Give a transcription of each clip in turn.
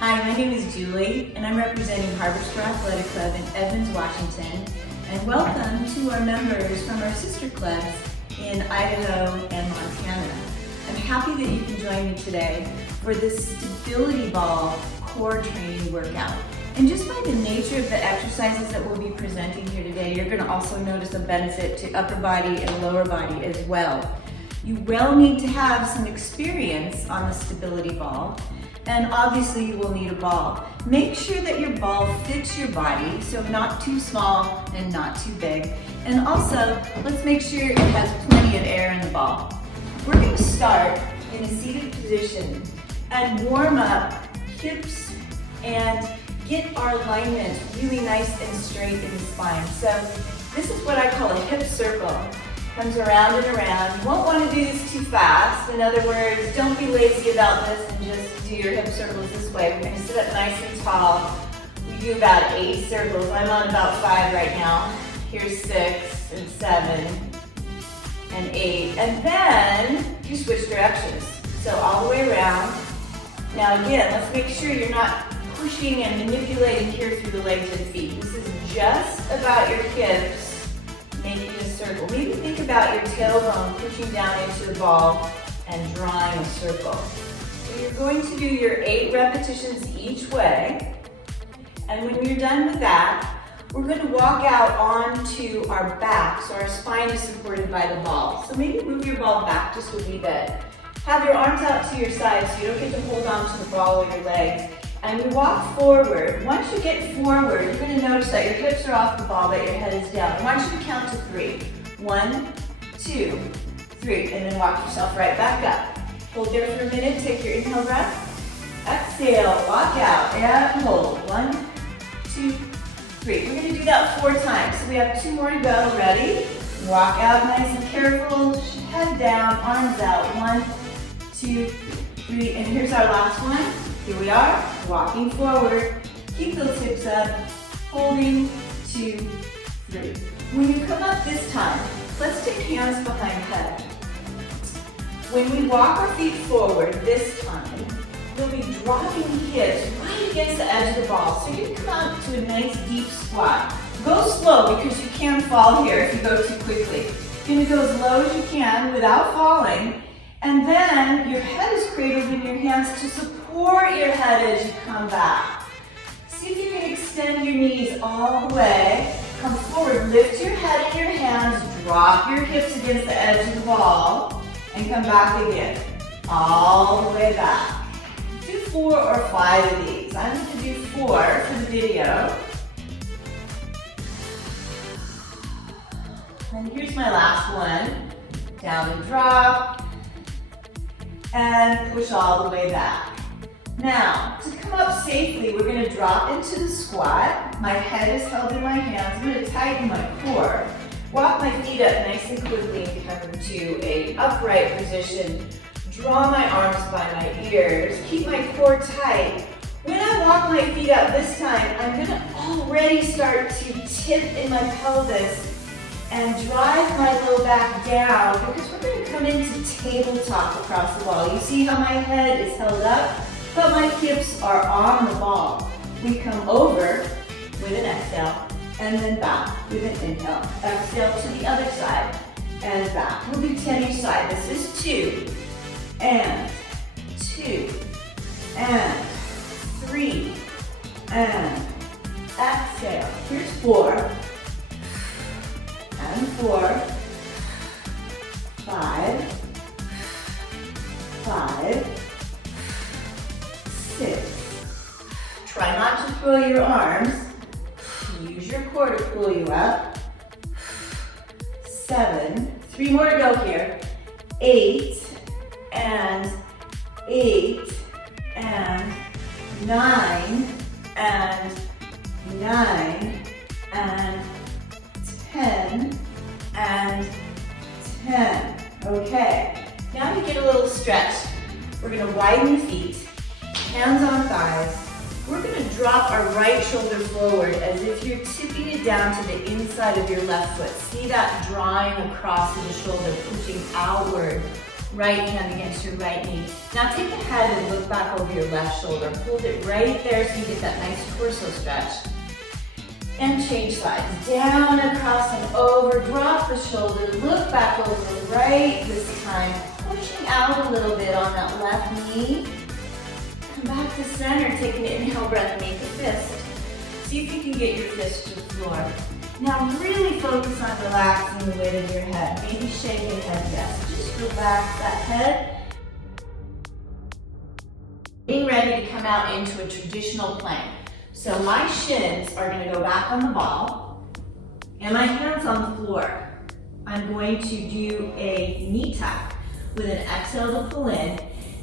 Hi, my name is Julie, and I'm representing Harbor Star Athletic Club in Edmonds, Washington. And welcome to our members from our sister clubs in Idaho and Montana. I'm happy that you can join me today for this stability ball core training workout. And just by the nature of the exercises that we'll be presenting here today, you're going to also notice a benefit to upper body and lower body as well. You will need to have some experience on the stability ball. And obviously you will need a ball. Make sure that your ball fits your body, so not too small and not too big. And also, let's make sure it has plenty of air in the ball. We're going to start in a seated position and warm up hips and get our alignment really nice and straight in the spine. So this is what I call a hip circle. Comes around and around. You won't want to do this too fast. In other words, don't be lazy about this and just do your hip circles this way. We're going to sit up nice and tall. We do about 8 circles. I'm on about 5 right now. Here's 6 and 7 and 8. And then you switch directions. So all the way around. Now again, let's make sure you're not pushing and manipulating here through the legs and feet. This is just about your hips making a circle. Maybe think about your tailbone pushing down into the ball and drawing a circle. So you're going to do your 8 repetitions each way. And when you're done with that, we're going to walk out onto our back so our spine is supported by the ball. So maybe move your ball back just a wee bit. Have your arms out to your side so you don't get to hold on to the ball with your legs. And we walk forward. Once you get forward, you're going to notice that your hips are off the ball, that your head is down. I want you to count to 3. 1, 2, 3, and then walk yourself right back up. Hold there for a minute. Take your inhale breath. Exhale, walk out, and hold. 1, 2, 3. We're going to do that 4 times. So we have 2 more to go. Ready? Walk out nice and careful. Head down, arms out. 1, 2, 3. And here's our last one. Here we are, walking forward. Keep those hips up, holding, 2, 3. When you come up this time, let's take hands behind head. When we walk our feet forward this time, you'll be dropping hips right against the edge of the ball. So you can come up to a nice deep squat. Go slow because you can fall here if you go too quickly. You're going to go as low as you can without falling. And then your head is cradled in your hands to support your head as you come back. See if you can extend your knees all the way. Come forward, lift your head in your hands, drop your hips against the edge of the ball, and come back again. All the way back. Do 4 or 5 of these. I'm going to do 4 for the video. And here's my last one. Down and drop. And push all the way back. Now, to come up safely, we're going to drop into the squat. My head is held in my hands. I'm going to tighten my core. Walk my feet up nice and quickly and come to an upright position. Draw my arms by my ears. Keep my core tight. When I walk my feet up this time, I'm going to already start to tip in my pelvis and drive my low back down because we're going to come into tabletop across the ball. You see how my head is held up, but my hips are on the ball. We come over with an exhale and then back with an inhale. Exhale to the other side and back. We'll do 10 each side. This is 2 and 2 and 3 and exhale. Here's 4. And 4, 5, 6. Try not to throw your arms. Use your core to pull you up. 7, 3 more to go here. 8 and 8 and 9 and 9 and 10 and 10. Okay, now to get a little stretch, we're going to widen the feet, hands on thighs. We're going to drop our right shoulder forward as if you're tipping it down to the inside of your left foot. See that drawing across the shoulder, pushing outward right hand against your right knee. Now take the head and look back over your left shoulder. Hold it right there so you get that nice torso stretch. And change sides. Down, across, and over. Drop the shoulder. Look back over right this time. Pushing out a little bit on that left knee. Come back to center. Take an inhale breath. Make a fist. See if you can get your fist to the floor. Now really focus on relaxing the weight of your head. Maybe shake your head yes. Just relax that head. Getting ready to come out into a traditional plank. So my shins are going to go back on the ball and my hands on the floor. I'm going to do a knee tap with an exhale to pull in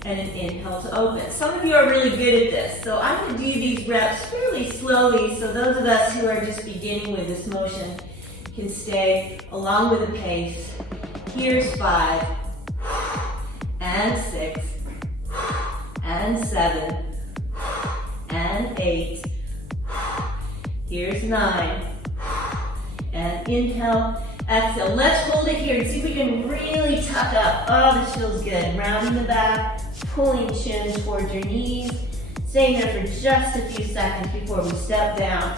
and an inhale to open. Some of you are really good at this, so I'm going to do these reps fairly slowly so those of us who are just beginning with this motion can stay along with the pace. Here's 5, and 6, and 7, and 8. Here's 9. And inhale, exhale. Let's hold it here and see if we can really tuck up. Oh, this feels good. Rounding the back, pulling chin towards your knees. Staying there for just a few seconds before we step down.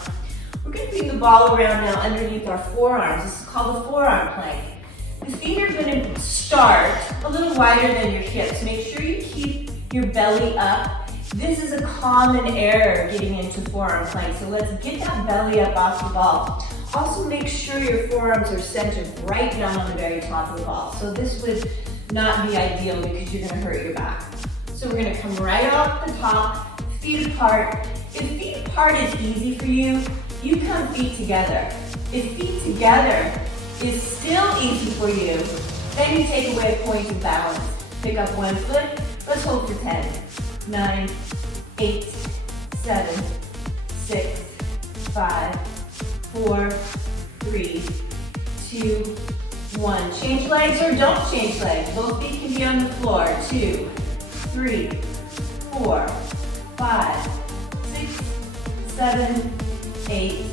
We're going to bring the ball around now underneath our forearms. This is called the forearm plank. The feet are going to start a little wider than your hips. Make sure you keep your belly up. This is a common error getting into forearm plank, so let's get that belly up off the ball. Also make sure your forearms are centered right down on the very top of the ball. So this would not be ideal because you're going to hurt your back. So we're going to come right off the top, feet apart. If feet apart is easy for you, you come feet together. If feet together is still easy for you, then you take away a point of balance. Pick up one foot. Let's hold for 10. 9, 8, 7, 6, 5, 4, 3, 2, 1. Change legs or don't change legs. Both feet can be on the floor. 2, 3, 4, 5, 6, 7, 8,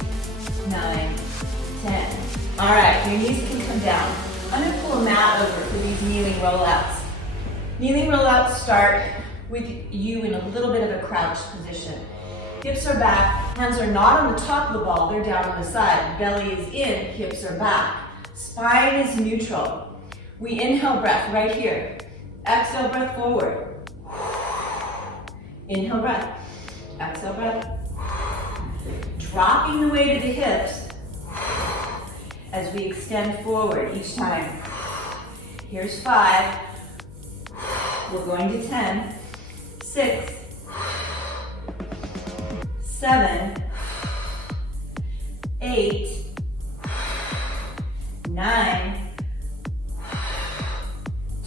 9, 10. All right, your knees can come down. I'm going to pull a mat over for these kneeling rollouts. Kneeling rollouts start with you in a little bit of a crouched position. Hips are back, hands are not on the top of the ball, they're down on the side. Belly is in, hips are back. Spine is neutral. We inhale breath right here. Exhale breath forward. Inhale breath. Exhale breath. Dropping the weight of the hips as we extend forward each time. Here's 5. We're going to 10. 6, 7, 8, 9,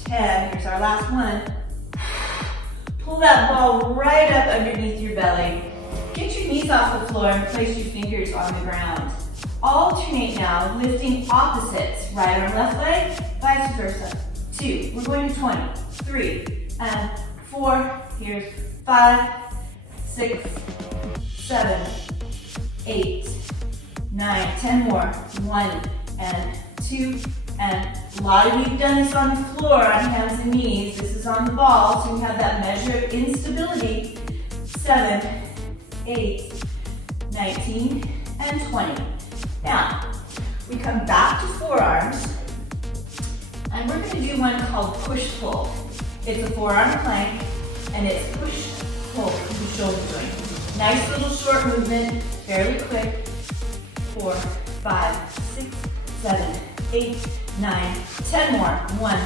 10. Here's our last one. Pull that ball right up underneath your belly. Get your knees off the floor and place your fingers on the ground. Alternate now, lifting opposites. Right arm, left leg, vice versa. 2, we're going to 20. 3, and 4. Here's 5, 6, 7, 8, 9, 10 more. 1 and 2 and a lot of you have done this on the floor on hands and knees. This is on the ball, so you have that measure of instability. 7, 8, 19, and 20. Now, we come back to forearms, and we're going to do one called push-pull. It's a forearm plank, and it's push-pull to the shoulder joint. Nice little short movement, fairly quick. 4, 5, 6, 7, 8, 9, 10 more. 1,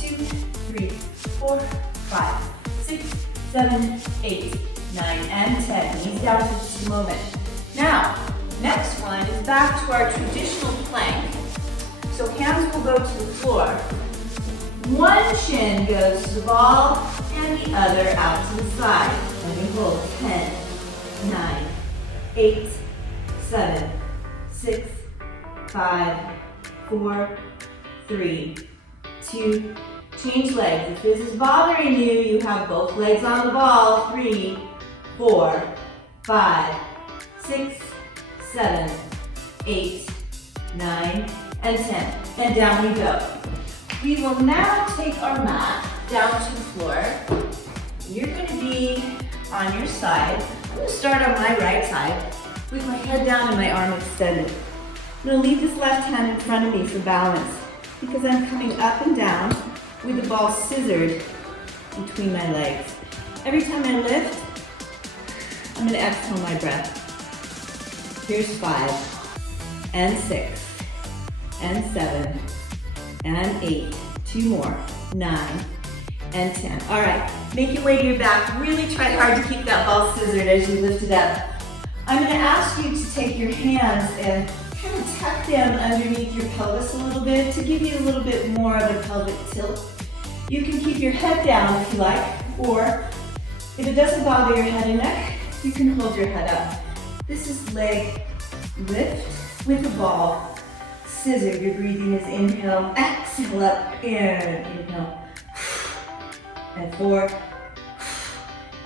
2, 3, 4, 5, 6, 7, 8, 9, and 10. Knees down for just a moment. Now, next one is back to our traditional plank. So hands will go to the floor. One shin goes to the ball and the other out to the side. And we hold 10, 9, 8, 7, 6, 5, 4, 3, 2, change legs. If this is bothering you, you have both legs on the ball. 3, 4, 5, 6, 7, 8, 9, and 10. And down we go. We will now take our mat down to the floor. You're going to be on your side. I'm going to start on my right side with my head down and my arm extended. I'm going to leave this left hand in front of me for balance because I'm coming up and down with the ball scissored between my legs. Every time I lift, I'm going to exhale my breath. Here's 5, and 6, and 7, and 8. 2 more, 9, and 10. All right, make your way to your back. Really try hard to keep that ball scissored as you lift it up. I'm going to ask you to take your hands and kind of tuck them underneath your pelvis a little bit to give you a little bit more of a pelvic tilt. You can keep your head down if you like, or if it doesn't bother your head and neck, you can hold your head up. This is leg lift with the ball. Scissor, your breathing is inhale, exhale up, and inhale. And 4,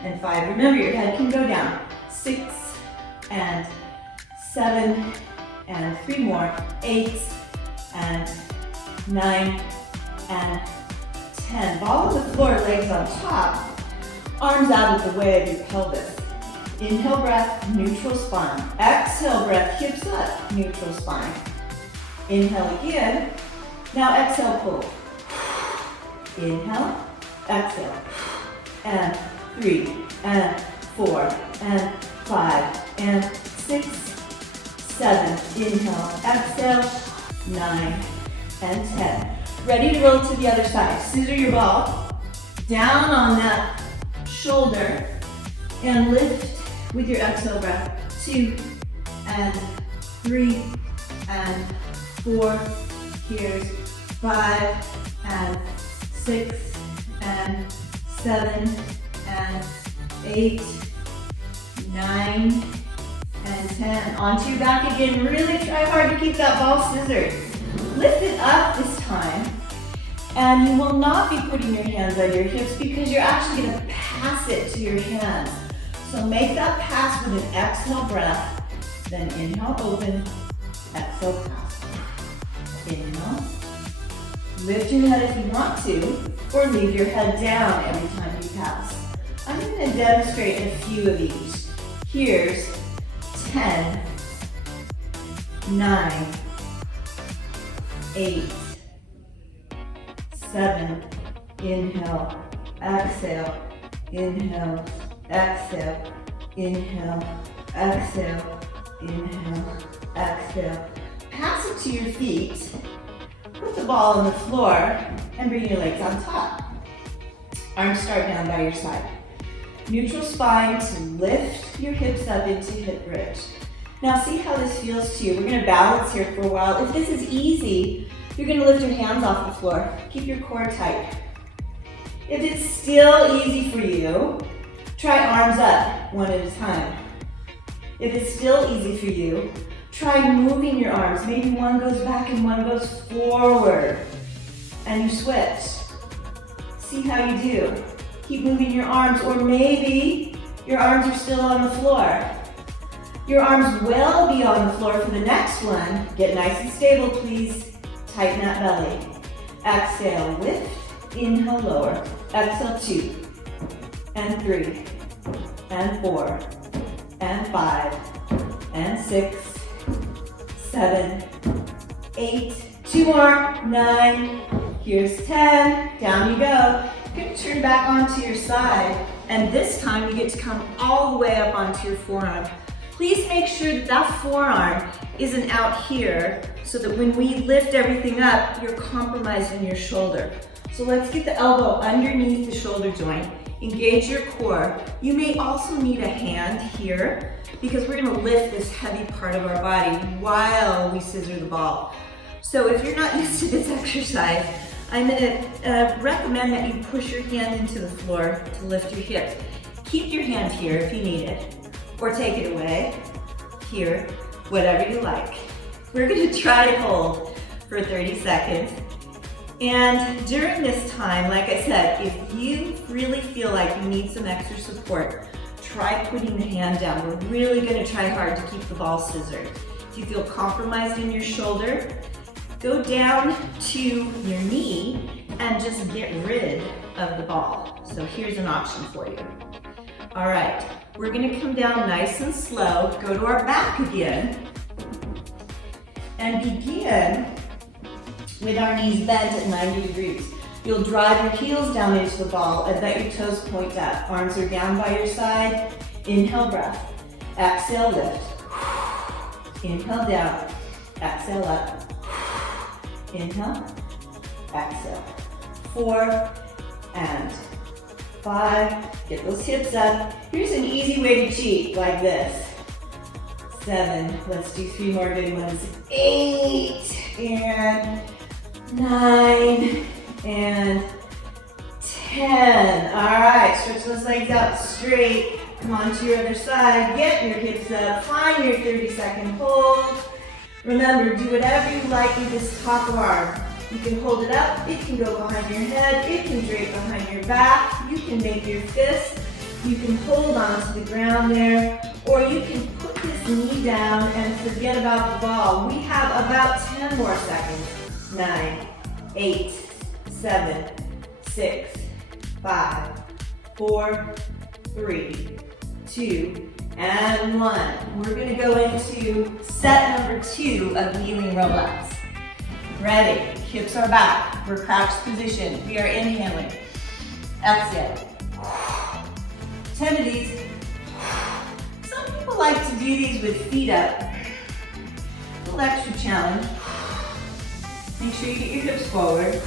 and 5. Remember, your head can go down. 6, and 7, and 3 more. 8, and 9, and 10. Ball on the floor, legs on top. Arms out of the way of your pelvis. Inhale breath, neutral spine. Exhale breath, hips up, neutral spine. Inhale again. Now exhale, pull. Inhale, exhale. And 3, and 4, and 5, and 6, 7. Inhale, exhale. 9, and 10. Ready to roll to the other side. Scissor your ball down on that shoulder and lift with your exhale breath. 2, and 3, and 4. Here's 5, and 6, and 7, and 8, 9, and 10. Onto your back again. Really try hard to keep that ball scissored. Lift it up this time. And you will not be putting your hands on your hips because you're actually going to pass it to your hands. So make that pass with an exhale breath. Then inhale, open, exhale, pass. Inhale. Lift your head if you want to, or leave your head down every time you pass. I'm going to demonstrate a few of these. Here's 10, 9, 8, 7, inhale, exhale, inhale, exhale, inhale, exhale, inhale, exhale. Pass it to your feet. Put the ball on the floor and bring your legs on top. Arms start down by your side. Neutral spine to lift your hips up into hip bridge. Now see how this feels to you. We're going to balance here for a while. If this is easy, you're going to lift your hands off the floor. Keep your core tight. If it's still easy for you, try arms up one at a time. If it's still easy for you, try moving your arms. Maybe one goes back and one goes forward. And you switch. See how you do. Keep moving your arms, or maybe your arms are still on the floor. Your arms will be on the floor for the next one. Get nice and stable, please. Tighten that belly. Exhale, lift. Inhale, lower. Exhale, 2, and 3, and 4, and 5, and 6, 7, 8, 2 more, 9, here's 10, down you go. You're going to turn back onto your side, and this time you get to come all the way up onto your forearm. Please make sure that that forearm isn't out here so that when we lift everything up, you're compromised in your shoulder. So let's get the elbow underneath the shoulder joint. Engage your core. You may also need a hand here because we're going to lift this heavy part of our body while we scissor the ball. So if you're not used to this exercise, I'm going to recommend that you push your hand into the floor to lift your hips. Keep your hand here if you need it, or take it away, here, whatever you like. We're going to try to hold for 30 seconds. And during this time, like I said, if you really feel like you need some extra support, try putting the hand down. We're really going to try hard to keep the ball scissored. If you feel compromised in your shoulder, go down to your knee and just get rid of the ball. So here's an option for you. All right, we're gonna come down nice and slow, go to our back again, and begin with our knees bent at 90 degrees. You'll drive your heels down into the ball and let your toes point up. Arms are down by your side. Inhale, breath. Exhale, lift. Inhale, down. Exhale, up. Inhale, exhale. 4 and 5. Get those hips up. Here's an easy way to cheat, like this. 7. Let's do 3 more good ones. 8 and 9 and 10. All right, stretch those legs out straight. Come on to your other side. Get your hips up. Find your 30-second hold. Remember, do whatever you like with this top arm. You can hold it up. It can go behind your head. It can drape behind your back. You can make your fist. You can hold on to the ground there. Or you can put this knee down and forget about the ball. We have about 10 more seconds. 9, 8, 7, 6, 5, 4, 3, 2, and 1. We're going to go into set number 2 of kneeling roll-ups. Ready? Hips are back. We're crouched position. We are inhaling. Exhale. 10 of these. Some people like to do these with feet up. A little extra challenge. Make sure you get your hips forward.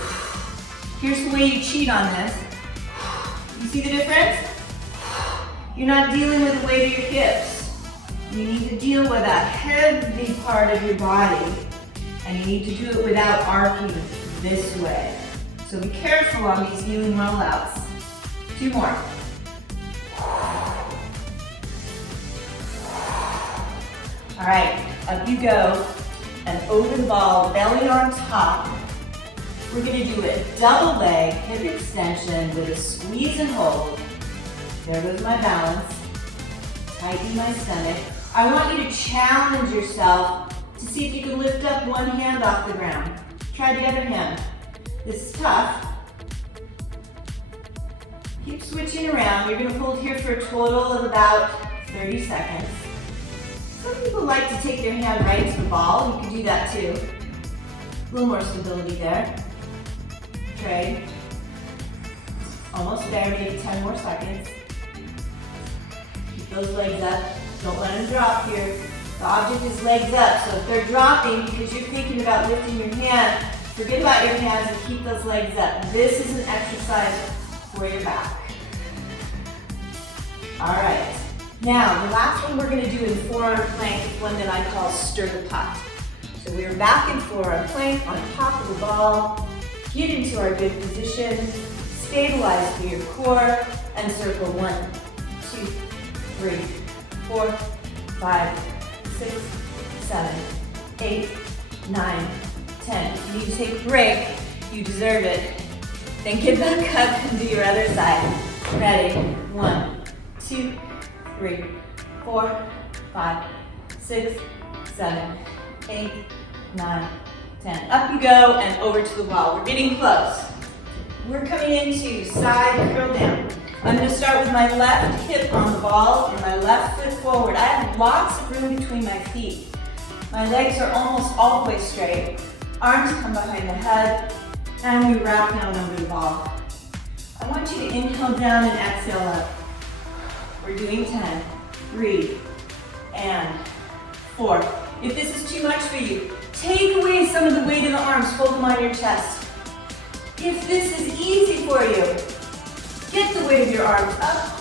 Here's the way you cheat on this. You see the difference? You're not dealing with the weight of your hips. You need to deal with that heavy part of your body, and you need to do it without arcing this way. So be careful on these kneeling rollouts. 2 more. All right, up you go, and over the ball, belly on top. We're gonna do a double leg hip extension with a squeeze and hold. There goes my balance. Tighten my stomach. I want you to challenge yourself to see if you can lift up one hand off the ground. Try the other hand. This is tough. Keep switching around. You're gonna hold here for a total of about 30 seconds. Some people like to take their hand right to the ball. You can do that too. A little more stability there. Okay. Almost there, maybe 10 more seconds. Keep those legs up. Don't let them drop here. The object is legs up, so if they're dropping because you're thinking about lifting your hand, forget about your hands and keep those legs up. This is an exercise for your back. All right. Now, the last one we're going to do in forearm plank is one that I call stir the pot. So we're back in forearm plank on top of the ball. Get into our good position. Stabilize through your core and circle 1, 2, 3, 4, 5, 6, 7, 8, 9, 10. If you need to take a break, you deserve it. Then get back up and do your other side. Ready? 1, 2, 3, 4, 5, 6, 7, 8, 9, 10. Up you go and over to the wall. We're getting close. We're coming into side curl down. I'm going to start with my left hip on the ball and my left foot forward. I have lots of room between my feet. My legs are almost all the way straight. Arms come behind the head, and we wrap down over the ball. I want you to inhale down and exhale up. We're doing 10, 3, and 4. If this is too much for you, take away some of the weight of the arms, fold them on your chest. If this is easy for you, get the weight of your arms up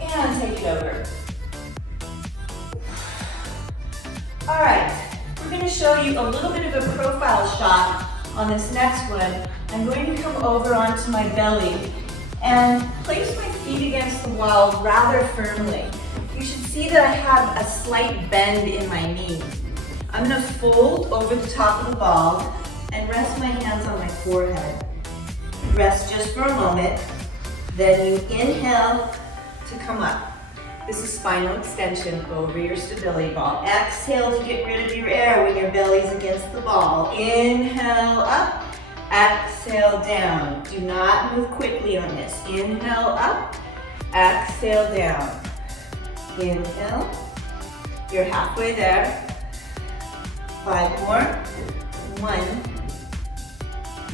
and take it over. All right, we're going to show you a little bit of a profile shot on this next one. I'm going to come over onto my belly and place my feet against the wall rather firmly. You should see that I have a slight bend in my knee. I'm going to fold over the top of the ball and rest my hands on my forehead. Rest just for a moment, then you inhale to come up. This is spinal extension over your stability ball. Exhale to get rid of your air when your belly's against the ball. Inhale up, exhale down. Do not move quickly on this. Inhale up, exhale down. Inhale, you're halfway there. 5 more. 1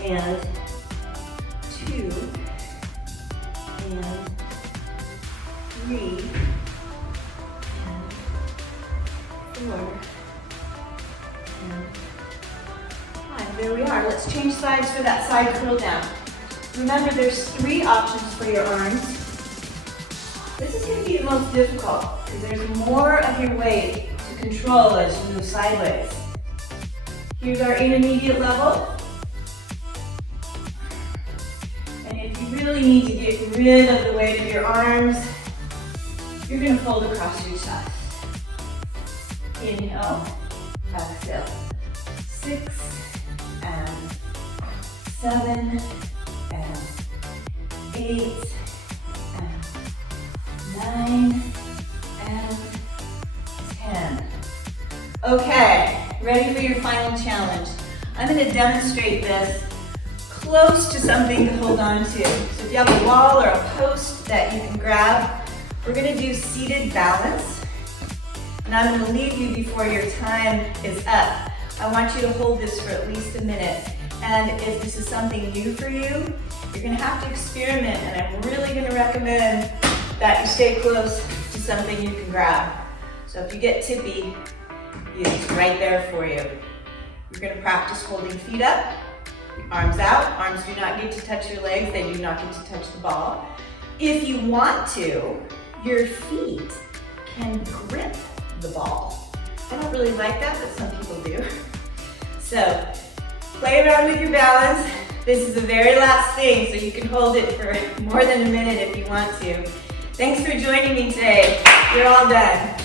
and 2 and 3 and 4 and 5. There we are. Let's change sides for that side curl down. Remember, there's 3 options for your arms. This is going to be the most difficult because there's more of your weight to control as you move sideways. Here's our intermediate level. And if you really need to get rid of the weight of your arms, you're going to fold across your chest. Inhale, exhale. 6 and 7 and 8 and 9 and 10. Okay, ready for your final challenge. I'm going to demonstrate this close to something to hold on to. So if you have a wall or a post that you can grab, we're going to do seated balance. And I'm going to leave you before your time is up. I want you to hold this for at least a minute. And if this is something new for you, you're going to have to experiment. And I'm really going to recommend that you stay close to something you can grab. So if you get tippy, it's right there for you. You're going to practice holding feet up, arms out. Arms do not get to touch your legs. They do not get to touch the ball. If you want to, your feet can grip the ball. I don't really like that, but some people do. So play around with your balance. This is the very last thing, so you can hold it for more than a minute if you want to. Thanks for joining me today. You're all done.